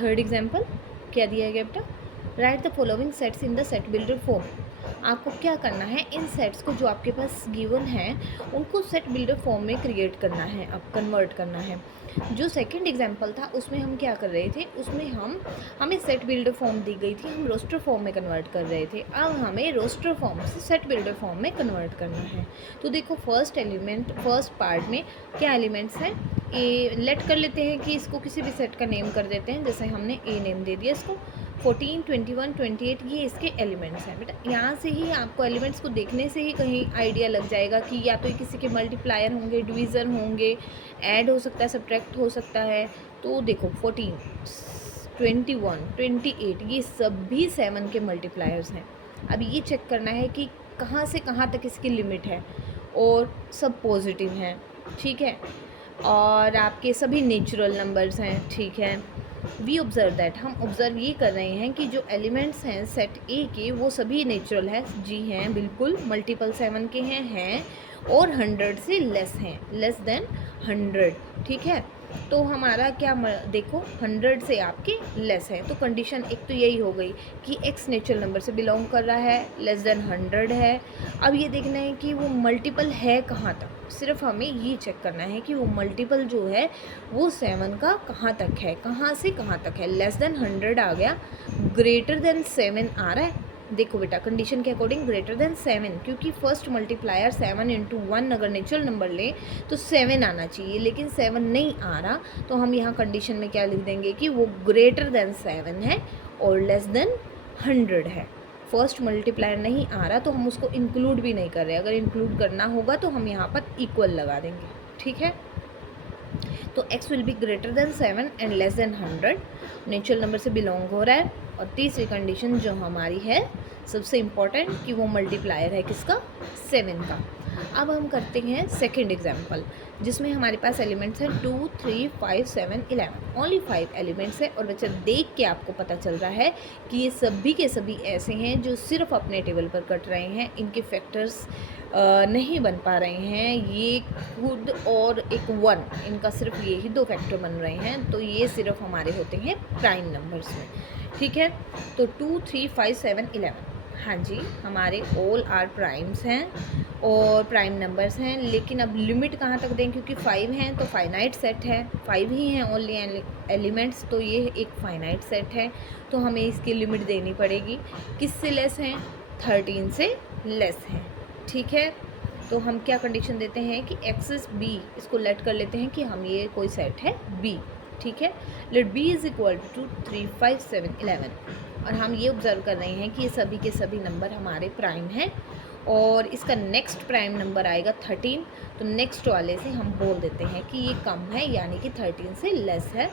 Third example क्या दिया गया बेटा, right the following sets in the set builder form. आपको क्या करना है, इन सेट्स को जो आपके पास गिवन हैं उनको सेट बिल्डर फॉर्म में क्रिएट करना है, अब कन्वर्ट करना है। जो सेकंड एग्जांपल था उसमें हम क्या कर रहे थे, उसमें हमें सेट बिल्डर फॉर्म दी गई थी, हम रोस्टर फॉर्म में कन्वर्ट कर रहे थे। अब हमें रोस्टर फॉर्म से सेट बिल्डर फॉर्म में कन्वर्ट करना है। तो देखो फर्स्ट पार्ट में क्या एलिमेंट्स हैं, ए लेट कर लेते हैं कि इसको किसी भी सेट का नेम कर देते हैं, जैसे हमने ए नेम दे दिया इसको। 14, 21, 28 ये इसके एलिमेंट्स हैं बेटा। यहाँ से ही आपको एलिमेंट्स को देखने से ही कहीं आइडिया लग जाएगा कि या तो ये किसी के मल्टीप्लायर होंगे, डिवीज़र होंगे, ऐड हो सकता है, सब्ट्रैक्ट हो सकता है। तो देखो 14, 21, 28 ये सभी 7 के मल्टीप्लायर्स हैं। अब ये चेक करना है कि कहाँ से कहाँ तक इसकी लिमिट है, और सब पॉजिटिव हैं, ठीक है, और आपके सभी नेचुरल नंबर्स हैं, ठीक है। वी ऑब्ज़र्व दैट, हम ऑब्ज़र्व ये कर रहे हैं कि जो एलिमेंट्स हैं सेट ए के वो सभी नेचुरल है, जी हैं बिल्कुल, मल्टीपल 7 के हैं और 100 से लेस हैं, लेस देन 100, ठीक है। तो हमारा क्या देखो 100 से आपके लेस है, तो कंडीशन एक तो यही हो गई कि x नेचुरल नंबर से बिलोंग कर रहा है, लेस देन 100 है। अब ये देखना है कि वो मल्टीपल है कहाँ तक, सिर्फ हमें ये चेक करना है कि वो मल्टीपल जो है वो 7 का कहाँ तक है, कहाँ से कहाँ तक है। लेस देन 100 आ गया, ग्रेटर देन 7 आ रहा है। देखो बेटा कंडीशन के अकॉर्डिंग ग्रेटर देन 7, क्योंकि फर्स्ट मल्टीप्लायर 7 × 1 अगर नेचुरल नंबर लें तो 7 आना चाहिए, लेकिन 7 नहीं आ रहा, तो हम यहाँ कंडीशन में क्या लिख देंगे कि वो ग्रेटर देन 7 है और लेस देन 100 है। फर्स्ट मल्टीप्लायर नहीं आ रहा तो हम उसको इंक्लूड भी नहीं कर रहे, अगर इंक्लूड करना होगा तो हम यहाँ पर इक्वल लगा देंगे, ठीक है। तो x will be greater then 7 and less then 100, natural number से बिलोंग हो रहा है। और तीसरी कंडीशन जो हमारी है सबसे इम्पॉर्टेंट कि वो मल्टीप्लायर है किसका, 7 का। अब हम करते हैं सेकंड एग्जांपल, जिसमें हमारे पास एलिमेंट्स हैं 2, 3, 5, 7, 11, ओनली 5 एलिमेंट्स है। और बच्चा देख के आपको पता चल रहा है कि ये सभी के सभी ऐसे हैं जो सिर्फ अपने टेबल पर कट रहे हैं, इनके फैक्टर्स नहीं बन पा रहे हैं, ये खुद और एक 1, इनका सिर्फ ये ही 2 फैक्टर बन रहे हैं, तो ये सिर्फ हमारे होते हैं प्राइम नंबर्स में, ठीक है। तो 2, 3, 5, 7, 11, हाँ जी हमारे ऑल आर प्राइम्स हैं और प्राइम नंबर्स हैं। लेकिन अब लिमिट कहाँ तक दें, क्योंकि 5 हैं तो फाइनाइट सेट है, 5 ही हैं ओनली एलिमेंट्स, तो ये एक फाइनाइट सेट है, तो हमें इसकी लिमिट देनी पड़ेगी। किससे लेस हैं, 13 से लेस हैं, ठीक है। तो हम क्या कंडीशन देते हैं कि एक्सेस बी, इसको लेट कर लेते हैं कि हम ये कोई सेट है बी, ठीक है। Let B is equal to 3, 5, 7, 11, और हम ये ऑब्ज़र्व कर रहे हैं कि ये सभी के सभी नंबर हमारे प्राइम हैं और इसका नेक्स्ट प्राइम नंबर आएगा 13, तो नेक्स्ट वाले से हम बोल देते हैं कि ये कम है, यानी कि 13 से लेस है।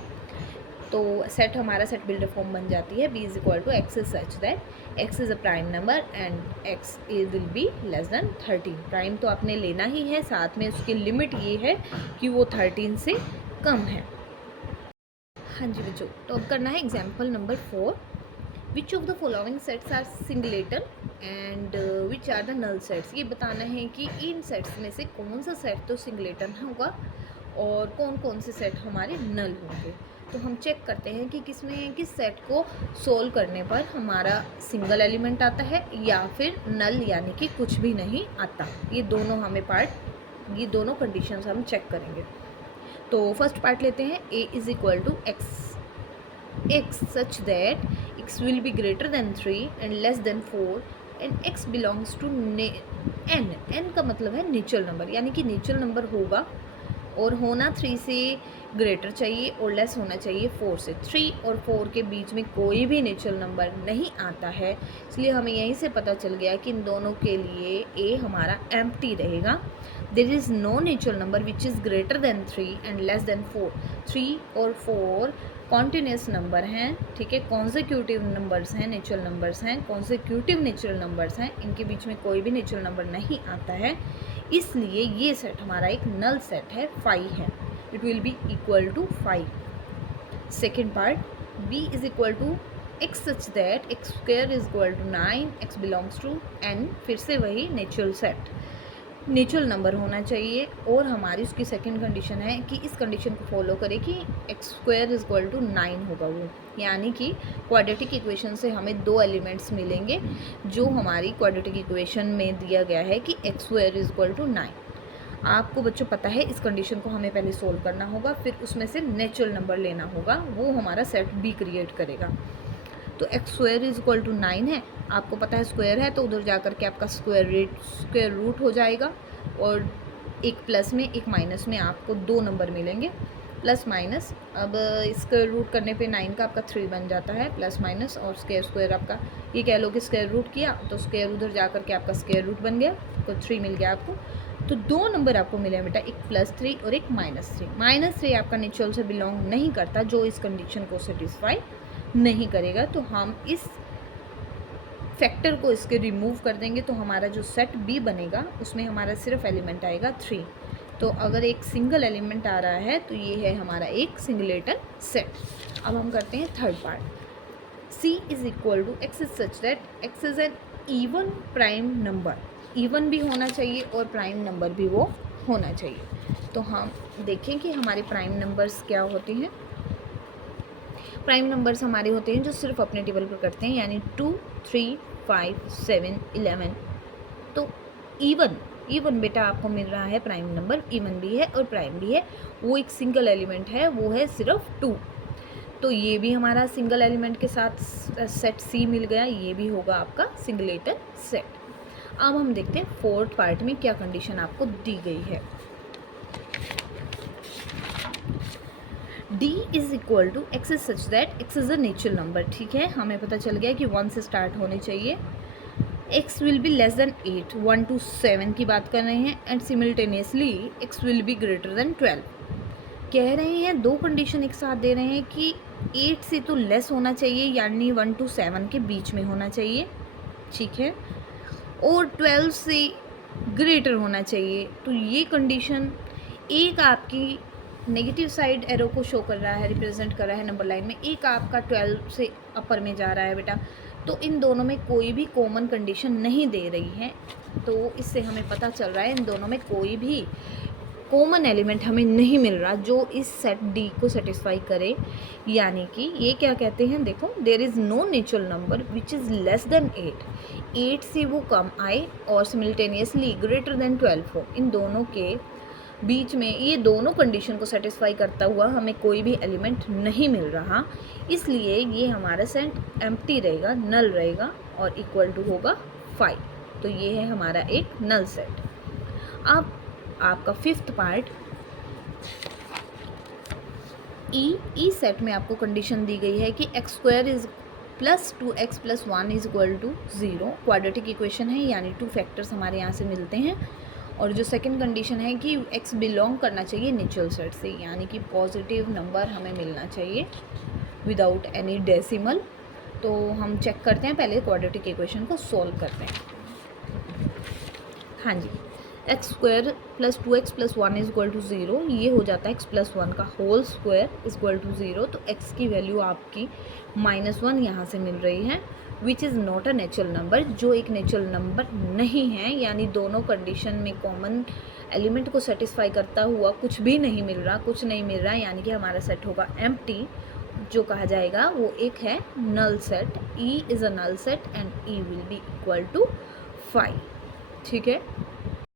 तो सेट हमारा सेट बिल्डर फॉर्म बन जाती है, b is equal to x is such that x is a prime number and x will be less than 13। Prime तो आपने लेना ही है, साथ में उसकी लिमिट ये है कि वो 13 से कम है। हाँ जी बच्चों, तो अब करना है example number 4। Which of the following sets are singleton and which are the null sets. ये बताना है कि इन सेट्स में से कौन सा सेट तो सिंगलेटन होगा और कौन कौन से सेट हमारे नल होंगे। तो हम चेक करते हैं कि किस सेट को सोल्व करने पर हमारा सिंगल एलिमेंट आता है या फिर नल यानी कि कुछ भी नहीं आता। ये दोनों कंडीशंस हम चेक करेंगे। तो फर्स्ट पार्ट लेते हैं, a is equal to x such that x will be greater than 3 and less than 4 and x belongs to n का मतलब है नेचुरल नंबर, यानी कि नेचुरल नंबर होगा और होना 3 से ग्रेटर चाहिए और लेस होना चाहिए 4 से। 3 और 4 के बीच में कोई भी नेचुरल नंबर नहीं आता है, इसलिए हमें यहीं से पता चल गया कि इन दोनों के लिए a हमारा एम्प्टी रहेगा। There is no natural number which is greater than 3 and less than 4। 3 और 4 कॉन्टिन्यूस नंबर हैं, ठीक है, कॉन्जिक्यूटिव नंबर्स हैं, नेचुरल नंबर्स हैं, कॉन्जिक्यूटिव नेचुरल नंबर्स हैं, इनके बीच में कोई भी नेचुरल नंबर नहीं आता है, इसलिए ये सेट हमारा एक नल सेट है, 5 है, it will be equal to 5। Second part, b is equal to x such that x square is equal to 9, x belongs to n, फिर से वही नेचुरल सेट। नेचुरल नंबर होना चाहिए, और हमारी उसकी सेकंड कंडीशन है कि इस कंडीशन को फॉलो करे कि x square is equal to 9 होगा वो, यानी कि क्वाड्रेटिक इक्वेशन से हमें दो एलिमेंट्स मिलेंगे जो हमारी क्वाड्रेटिक इक्वेशन में दिया गया है कि x square is equal to 9। आपको बच्चों पता है इस कंडीशन को हमें पहले सोल्व करना होगा, फिर उसमें से नेचुरल नंबर लेना होगा, वो हमारा सेट बी क्रिएट करेगा। तो x square is equal to 9 है, आपको पता है स्क्वायर है, तो उधर जा कर के आपका स्क्वायर रूट हो जाएगा, और एक प्लस में एक माइनस में आपको दो नंबर मिलेंगे, प्लस माइनस। अब स्क्वायर रूट करने पे 9 का आपका 3 बन जाता है, प्लस माइनस, और स्क्वायर आपका ये कह लो कि स्क्वायर रूट किया तो स्क्वायर उधर जा कर के आपका स्क्वायर रूट बन गया, तो 3 मिल गया आपको। तो दो नंबर आपको मिले बेटा, एक +3 और एक -3। -3 आपका नेचुरल से बिलोंग नहीं करता, जो इस कंडीशन को सेटिस्फाई नहीं करेगा, तो हम इस फैक्टर को इसके रिमूव कर देंगे, तो हमारा जो सेट बी बनेगा उसमें हमारा सिर्फ एलिमेंट आएगा 3। तो अगर एक सिंगल एलिमेंट आ रहा है तो ये है हमारा एक सिंगलेटन सेट। अब हम करते हैं third part. C is equal to x is such that x is an even prime number. Even भी होना चाहिए और प्राइम नंबर भी वो होना चाहिए। तो हम देखें कि हमारे प्राइम नंबर्स क्या होते हैं। प्राइम नंबर्स हमारे होते हैं जो सिर्फ अपने टेबल पर करते हैं, यानी 2, 3, 5, 7, 11। तो इवन बेटा आपको मिल रहा है प्राइम नंबर, इवन भी है और प्राइम भी है, वो एक सिंगल एलिमेंट है, वो है सिर्फ 2। तो ये भी हमारा सिंगल एलिमेंट के साथ सेट सी मिल गया, ये भी होगा आपका सिंगलेटन सेट। अब हम देखते हैं फोर्थ पार्ट में क्या कंडीशन आपको दी गई है। D is equal to x is such that x is a natural number. ठीक है, हमें पता चल गया कि 1 से स्टार्ट होने चाहिए। x will be less than 8, 1 to 7 की बात कर रहे हैं, and simultaneously x will be greater then 12। कह रहे हैं दो कंडीशन एक साथ दे रहे हैं कि 8 से तो लेस होना चाहिए, यानी 1 to 7 के बीच में होना चाहिए, ठीक है, और 12 से ग्रेटर होना चाहिए। तो ये कंडीशन एक आपकी नेगेटिव साइड एरो को शो कर रहा है, रिप्रेजेंट कर रहा है नंबर लाइन में, एक आपका 12 से अपर में जा रहा है बेटा। तो इन दोनों में कोई भी कॉमन कंडीशन नहीं दे रही है, तो इससे हमें पता चल रहा है इन दोनों में कोई भी कॉमन एलिमेंट हमें नहीं मिल रहा जो इस सेट डी को सेटिस्फाई करे। यानी कि ये क्या कहते हैं, देखो, there is no natural number which is less than 8 से वो कम आए और सिमिल्टेनियसली ग्रेटर देन 12 हो। इन दोनों के बीच में ये दोनों कंडीशन को सेटिस्फाई करता हुआ हमें कोई भी एलिमेंट नहीं मिल रहा, इसलिए ये हमारा सेट एम्प्टी रहेगा, नल रहेगा, और इक्वल टू होगा 5। तो ये है हमारा एक नल सेट। अब आपका फिफ्थ पार्ट ई सेट में आपको कंडीशन दी गई है कि x square is plus 2x plus 1 is equal to 0। Quadratic equation है, यानी 2 फैक्टर्स हमारे यहाँ से मिलते हैं। और जो सेकंड कंडीशन है कि x बिलोंग करना चाहिए नेचुरल सेट से, यानी कि पॉजिटिव नंबर हमें मिलना चाहिए विदाउट एनी डेसिमल। तो हम चेक करते हैं, पहले क्वाड्रेटिक इक्वेशन को सॉल्व करते हैं। हाँ जी, X square plus 2x plus 1 is equal to 0, ये हो जाता है x प्लस 1 का whole square is equal to 0। तो x की वैल्यू आपकी -1 यहाँ से मिल रही है, which is not a natural number, जो एक नेचुरल नंबर नहीं है। यानी दोनों कंडीशन में कॉमन एलिमेंट को सेटिस्फाई करता हुआ कुछ भी नहीं मिल रहा, कुछ नहीं मिल रहा, यानी कि हमारा सेट होगा एम्प्टी, जो कहा जाएगा वो एक है null set. E is a null set and E will be equal to 5। ठीक है।